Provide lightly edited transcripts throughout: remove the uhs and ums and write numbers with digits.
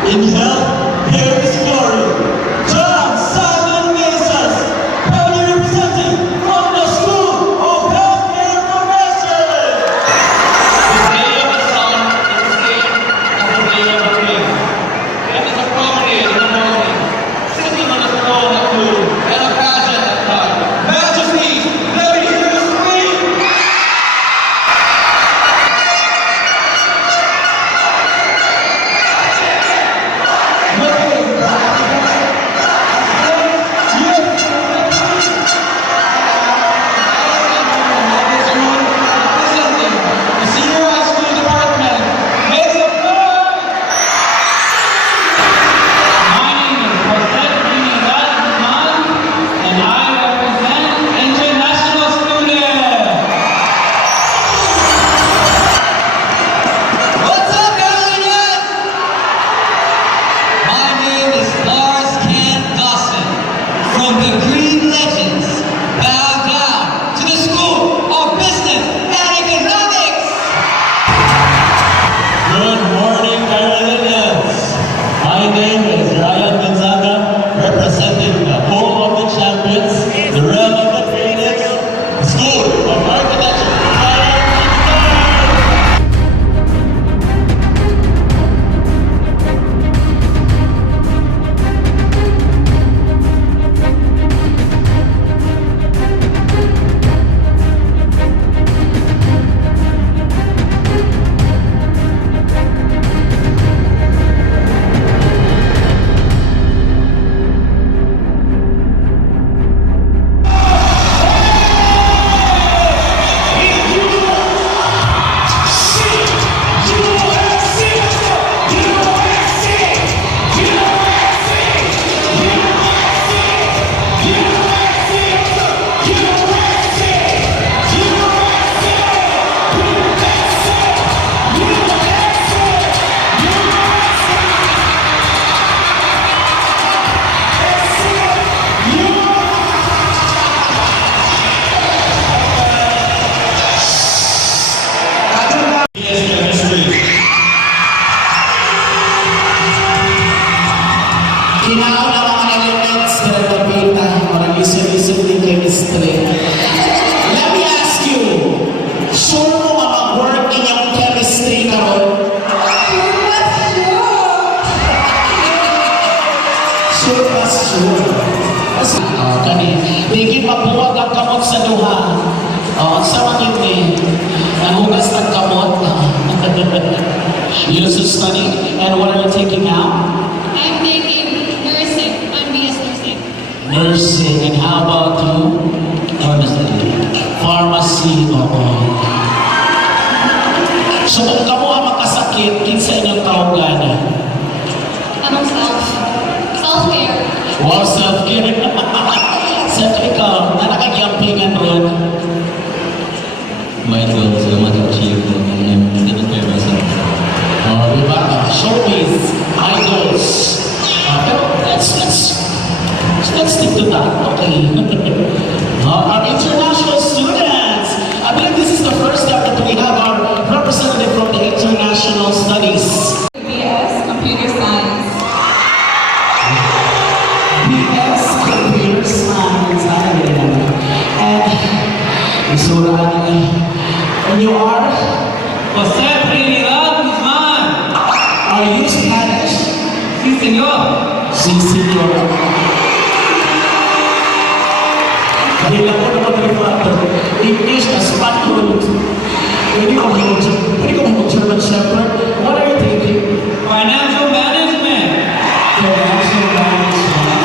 In health, there is glory. John Simon Masons, proudly representing from the School of Healthcare Profession. The day of the sun is the same as the day of the king. And is appropriate in the morning, sitting on the throne of blue, and a pageant at night. Majesty, let me hear you scream! Presenting the Senior High School Department. Make some noise! My name is Jose Trinidad Guzman, and I represent international students. What's up, Carolinians? My name is Lars Kent Dawson. From the Green Legends, bow down to the School of Business and Economics. Good morning, Carolinians. My name is Ryan Gonzaga, representing the home of the champions, the realm of the creatives, the School of Architecture, Design, and Design. Yes, chemistry. Kinaon ang mga elements na nagpapita para listen din chemistry. Let me ask you, sure mo mag-work inyong chemistry karon? Sure ba sure? Kani, di mabuwag ang kamot sa duha. Sa manini, nahugas ng kamot. You also study, and what are you taking now? I'm taking nursing. I'm BS nursing. Nursing, and how about you? Pharmacy, oo. So kung kamo ang makasakit, kinsa inyong kauganan? Anong self? Self-care. Wow, self-care. So ikaw, na nakagyampingan ron. My goal is to achieve and taking care of myself. Diba? Showbiz, idols. Pero let's stick to that, okay? Our international students. I believe this is the first step that we have our representative from the international studies. BS Computer Science. BS Computer Science. And you are? Jose Trinidad Guzman. Are you Spanish? Sí, señor. Si, senyor. Kanila ko naman nilipato. English na Spanish. Pwede ko mag-German Shepherd. What are you thinking? Financial management. Financial management.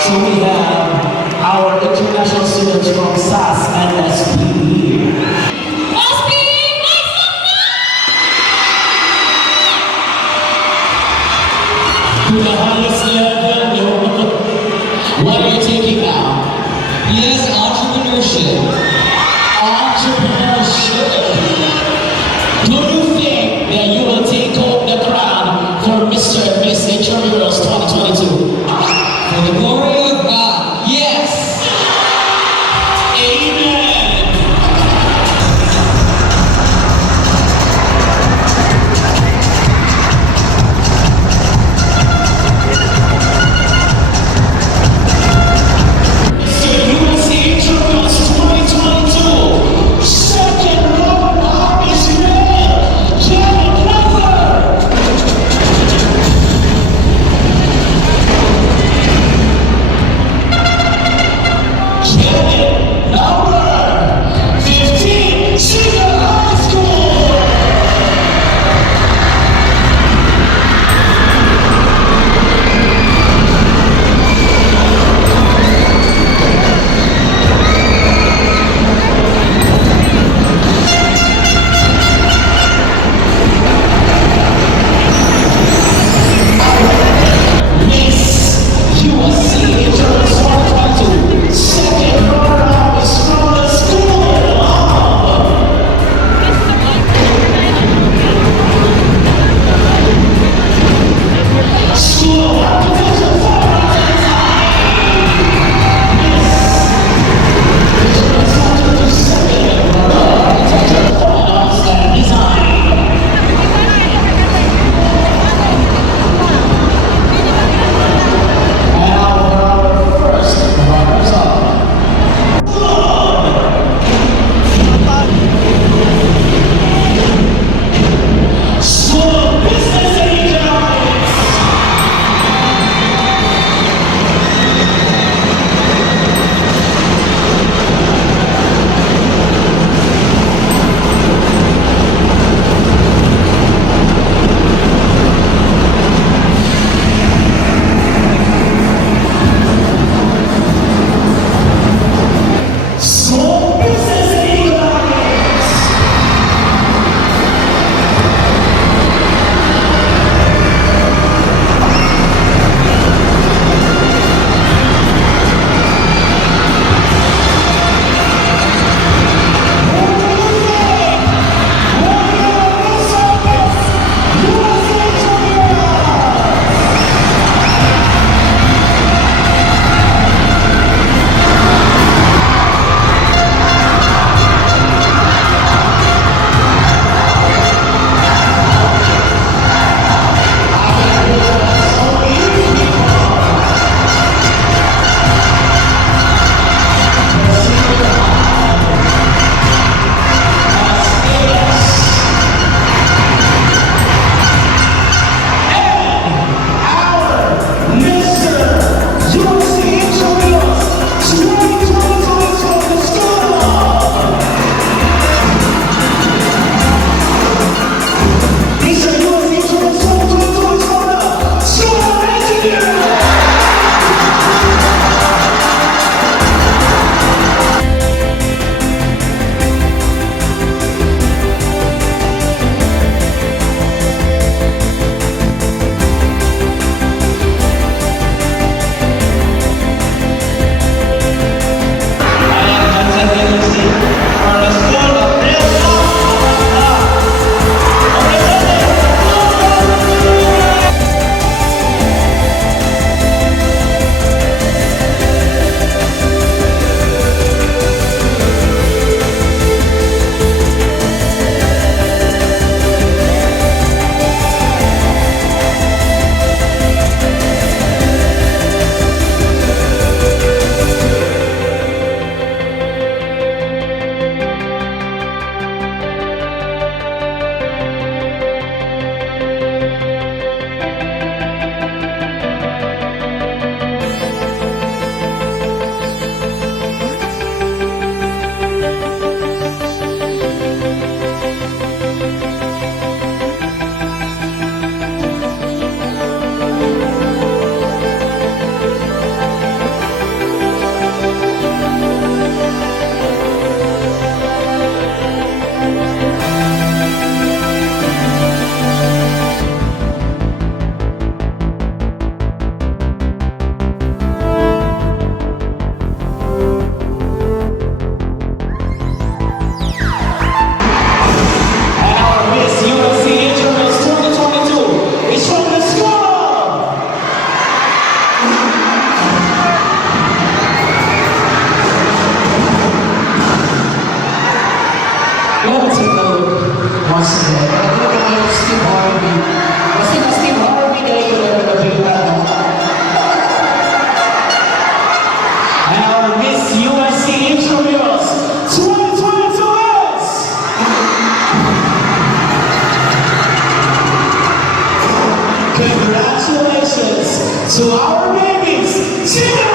So we have our international students from SAS and SPE. To the highest level. What are you taking now? Yes, entrepreneurship. Entrepreneurship. Do you think that you will take home the crown for Mr. and Miss Intramurals 2022? For the glory of God, yes. Amen. Congratulations to our babies. Cheer!